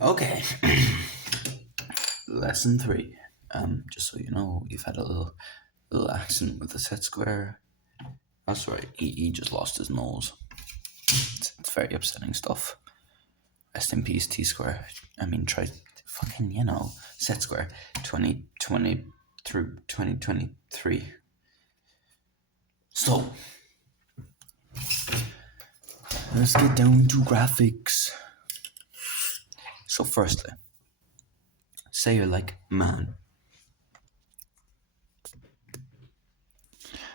Okay, lesson three. Just so you know, you've had a little accident with the set square. That's right. He just lost his nose. It's very upsetting stuff. Rest in peace, T square. I mean, try fucking set square 2020 through 2023. So let's get down to graphics. So firstly, say you're like, man,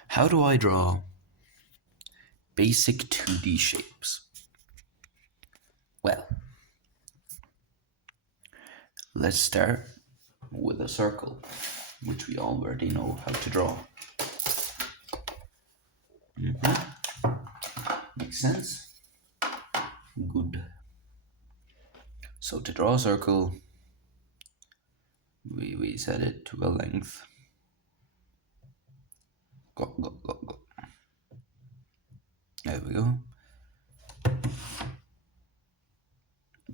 how do I draw basic 2D shapes? Well, let's start with a circle, which we already know how to draw. Makes sense? Good. So to draw a circle, we set it to a length. Go. There we go.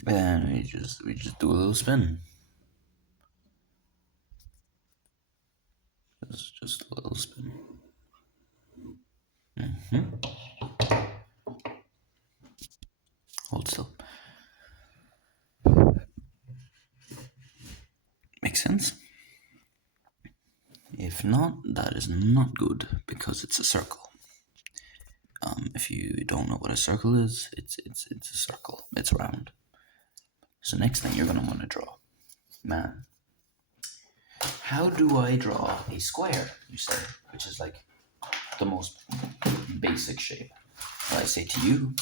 And we just do a little spin. Just a little spin. Hold still. Makes sense? If not, that is not good because it's a circle. If you don't know what a circle is, it's a circle. It's round. So next thing you're gonna want to draw, man. How do I draw a square? You say, which is like the most basic shape. Well, I say to you,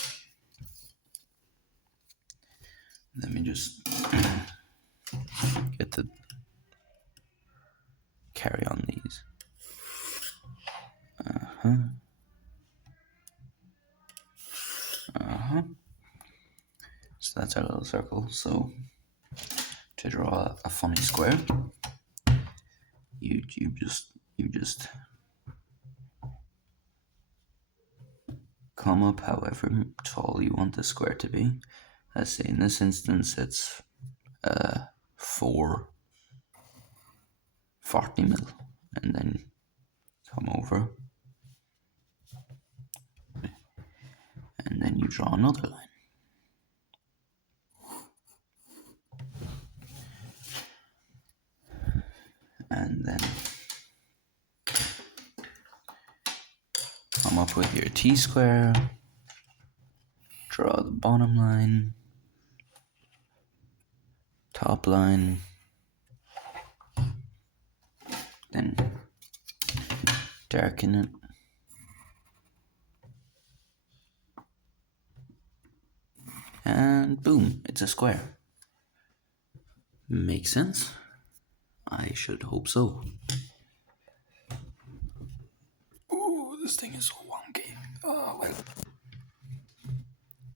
let me just get the carry on these. So that's our little circle. So to draw a funny square, you just come up however tall you want the square to be. Let's say in this instance it's 440 mil, and then come over, and then you draw another line. And then come up with your T-square, draw the bottom line, top line, then darken it, and boom, it's a square. Makes sense? I should hope so. Ooh, this thing is so wonky. Oh, well.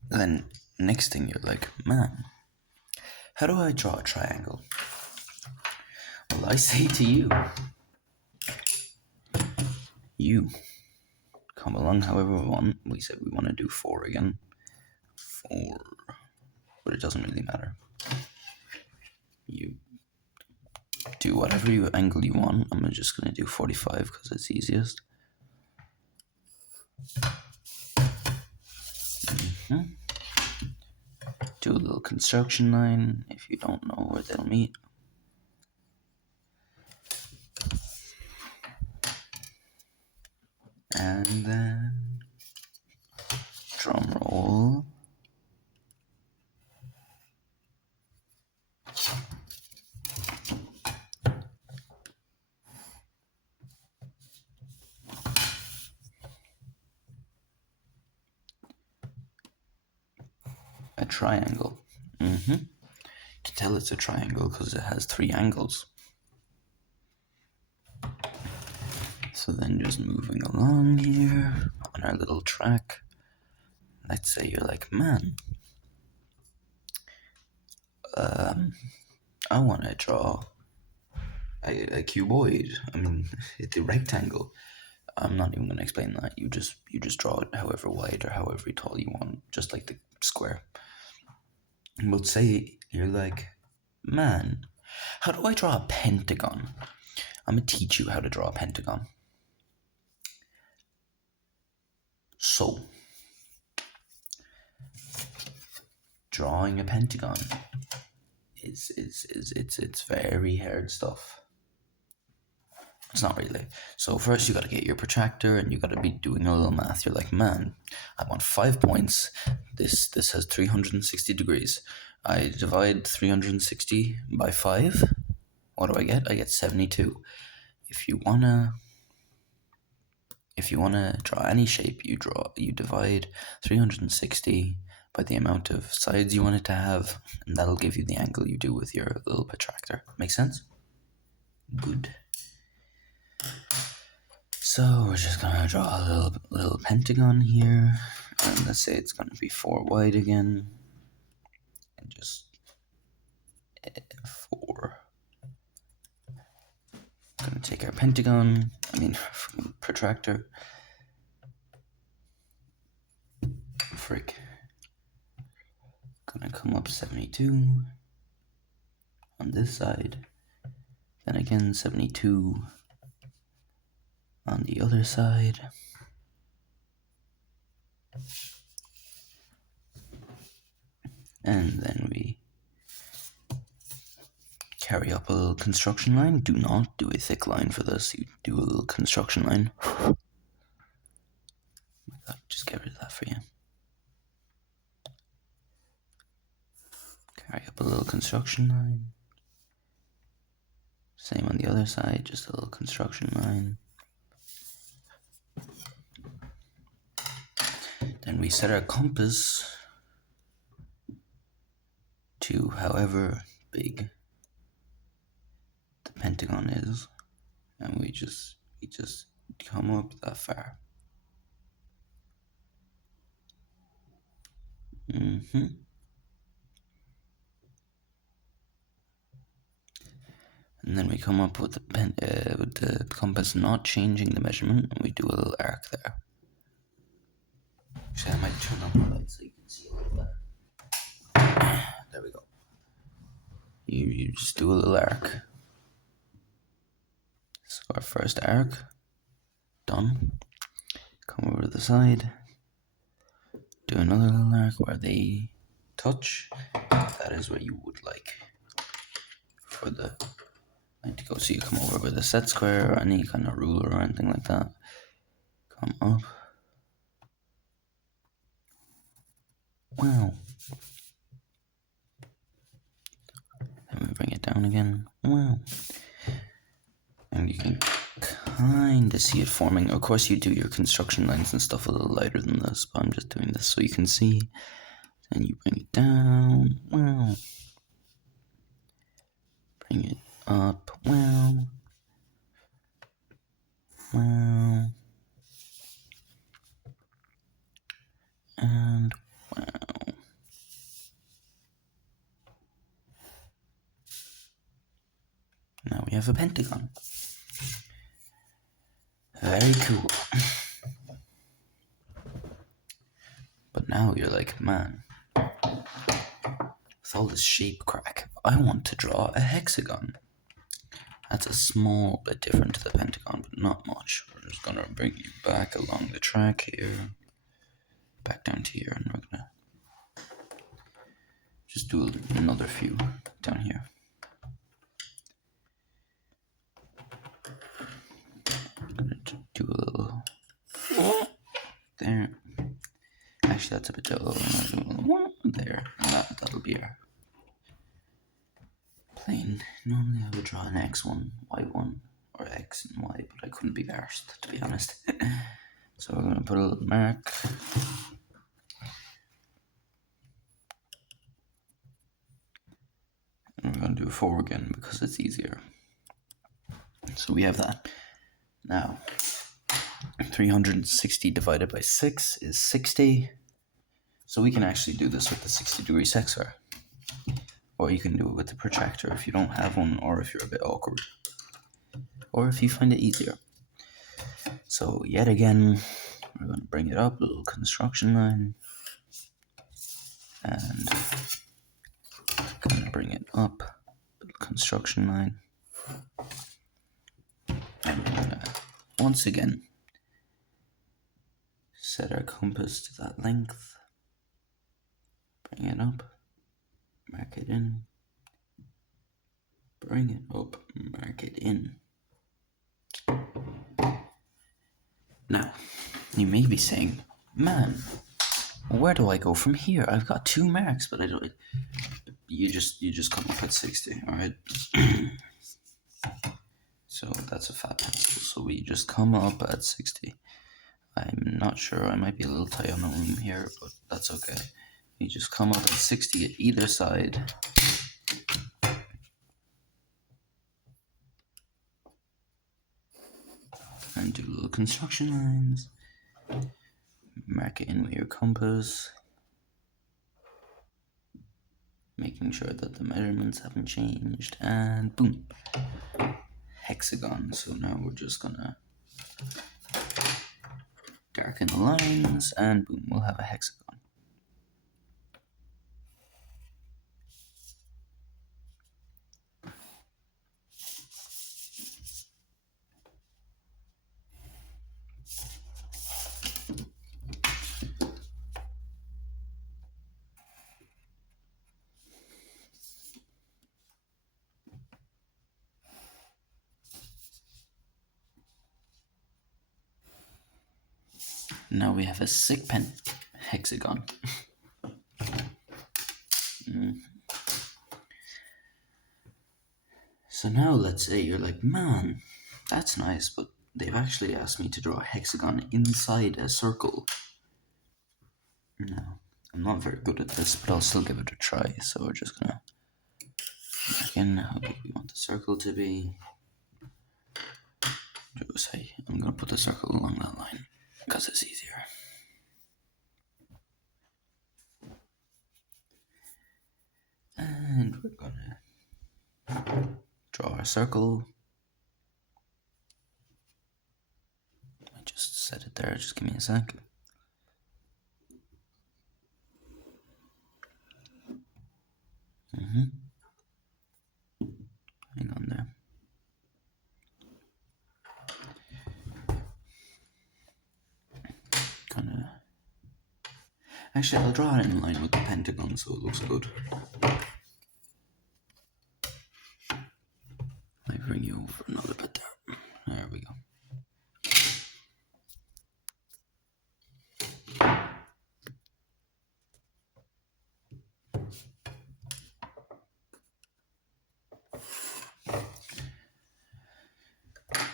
Then, next thing you're like, man, how do I draw a triangle? Well, I say to you, you come along however we want. We said we want to do 4 again. 4. But it doesn't really matter. You do whatever angle you want. I'm just going to do 45 because it's easiest. Do a little construction line if you don't know where they'll meet. And then drum roll. A triangle. You can tell it's a triangle because it has 3 angles. So then just moving along here on our little track, let's say you're like, man, I want to draw a cuboid. I mean, the rectangle. I'm not even going to explain that. You just draw it however wide or however tall you want, just like the square. But say You're like, man, how do I draw a pentagon? I'm gonna teach you how to draw a pentagon. So, drawing a pentagon it's very hard stuff. It's not really. So first you gotta get your protractor and you gotta be doing a little math. You're like, man, I want 5 points. This has 360 degrees. I divide 360 by 5. What do I get? I get 72. If you wanna draw any shape, you divide 360 by the amount of sides you want it to have, and that'll give you the angle you do with your little protractor. Make sense? Good. So we're just gonna draw a little pentagon here, and let's say it's gonna be 4 wide again, and just 4. Gonna take our pentagon, protractor. Frick. Gonna come up 72 on this side, then again 72 on the other side. And then we carry up a little construction line. Do not do a thick line for this. You do a little construction line. Oh my god, just get rid of that for you. Carry up a little construction line. Same on the other side, just a little construction line. Then we set our compass to however big the pentagon is, and we just come up that far. And then we come up with the compass not changing the measurement, and we do a little arc there. Actually, I might turn on the light so you can see a little better. There we go. You just do a little arc. So our first arc, done. Come over to the side, do another little arc where they touch. That is where you would like for the line to go. So you come over with a set square or any kind of ruler or anything like that. Come up. Wow. Then we bring it down again. Wow. And you can kind of see it forming. Of course, you do your construction lines and stuff a little lighter than this, but I'm just doing this so you can see. Then you bring it down. Wow. Bring it up. Wow. Wow. And wow. Now we have a pentagon. Very cool. But now you're like, man, with all this shape crack, I want to draw a hexagon. That's a small bit different to the pentagon, but not much. We're just gonna bring you back along the track here, back down to here, and we're gonna just do another few down here. I'm gonna do a little there. Actually, that's a bit low. There. That'll be our plane. Normally I would draw an X1, Y1, or X and Y, but I couldn't be arsed, to be honest. So we're gonna put a little mark. And we're gonna do 4 again because it's easier. So we have that. Now, 360 divided by 6 is 60. So we can actually do this with the 60-degree sexor. Or you can do it with the protractor if you don't have one, or if you're a bit awkward. Or if you find it easier. So yet again, we're going to bring it up, a little construction line. And kind construction line. And we're gonna, once again, set our compass to that length. Bring it up. Mark it in. Bring it up. Mark it in. Now, you may be saying, man, where do I go from here? I've got 2 marks, but I don't. You just come up at 60, all right? So that's a fat pencil. So we just come up at 60. I'm not sure. I might be a little tight on the room here, but that's okay. You just come up at 60 at either side. And do little construction lines. Mark it in with your compass. Making sure that the measurements haven't changed. And boom. Hexagon. So now we're just gonna darken the lines and boom, we'll have a hexagon. Now we have a sick pen hexagon. So now let's say you're like, man, that's nice, but they've actually asked me to draw a hexagon inside a circle. No, I'm not very good at this, but I'll still give it a try. So we're just gonna mark in how big we want the circle to be. Say, I'm gonna put the circle along that line because it's easier. And we're gonna draw our circle. I just set it there, just give me a sec. Hang on there. Actually, I'll draw it in line with the pentagon so it looks good. Let me bring you over another bit there. There we go.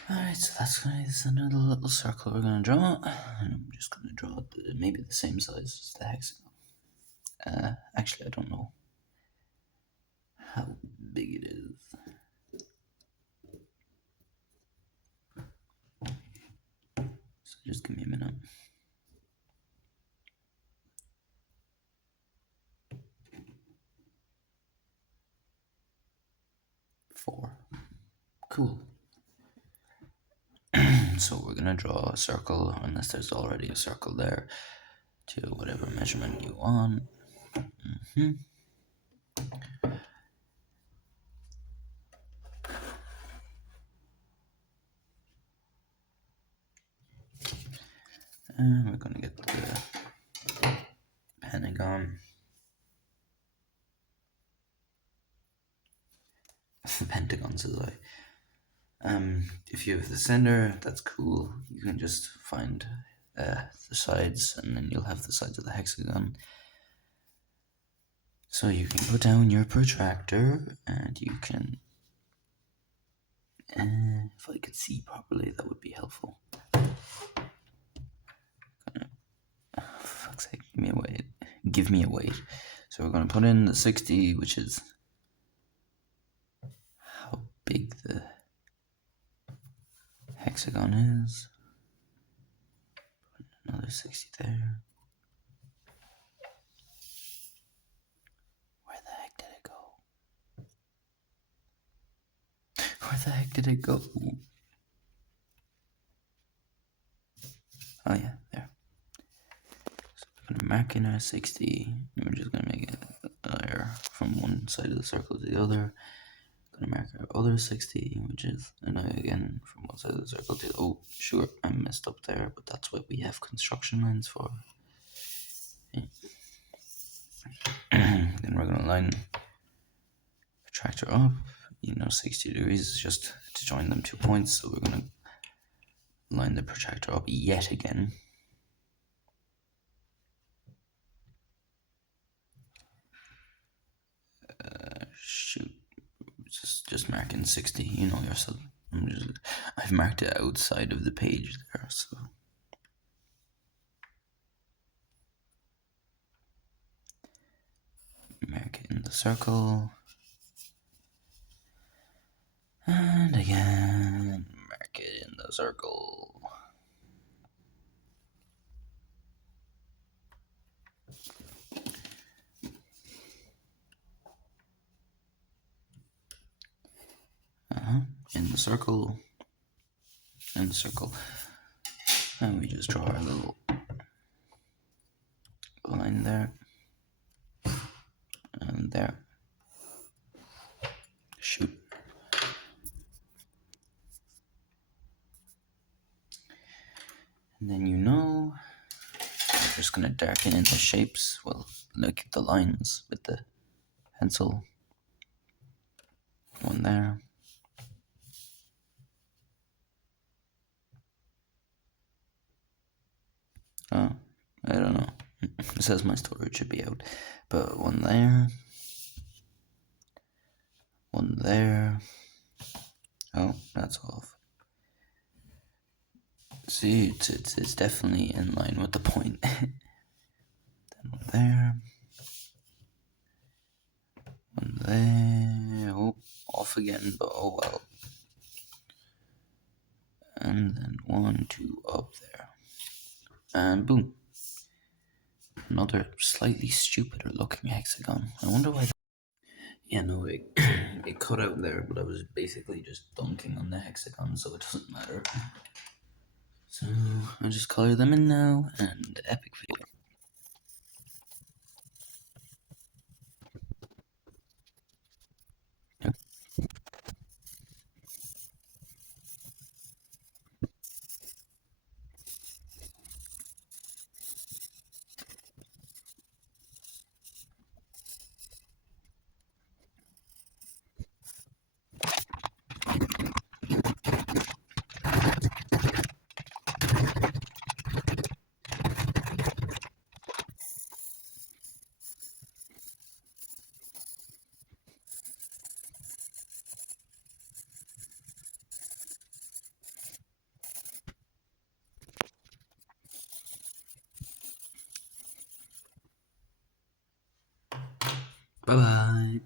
Alright, so that's another little circle we're going to draw. And I'm just going to draw maybe the same size as the hexagon. Actually, I don't know how big it is. So just give me a minute. Four. Cool. So we're going to draw a circle, unless there's already a circle there, to whatever measurement you want. And we're going to get the pentagon. The pentagon, says I. If you have the center, that's cool. You can just find the sides, and then you'll have the sides of the hexagon. So you can put down your protractor, and you can. If I could see properly, that would be helpful. For fuck's sake, give me a weight. Give me a weight. So we're going to put in the 60, which is how big the hexagon is. Put another 60 there. Where the heck did it go? Where the heck did it go? Oh yeah, there. So we're gonna mark in our 60, and we're just gonna make it there from one side of the circle to the other. Gonna mark our other 60, which is, and again, from one side of the circle to, oh, sure, I messed up there, but that's what we have construction lines for. Okay. Then we're gonna line protractor up, 60 degrees is just to join them 2 points, so we're gonna line the protractor up yet again. Shoot, just marking 60, you know yourself. I've marked it outside of the page there, so. Mark it in the circle. And again, mark it in the circle. In the circle. In the circle. And we just draw our little line there. And there. Shoot. And then I'm just gonna darken in the shapes, well, like the lines with the pencil. One there. Oh, I don't know. It says my storage should be out. But one there. One there. Oh, that's off. See, it's definitely in line with the point. Then one there. One there. Oh, off again, but oh well. And then 1, 2 up there. And boom. Another slightly stupider looking hexagon. I wonder why. Yeah, no, it cut out there, but I was basically just dunking on the hexagon, so it doesn't matter. So I'll just color them in now, and epic video. Bye bye.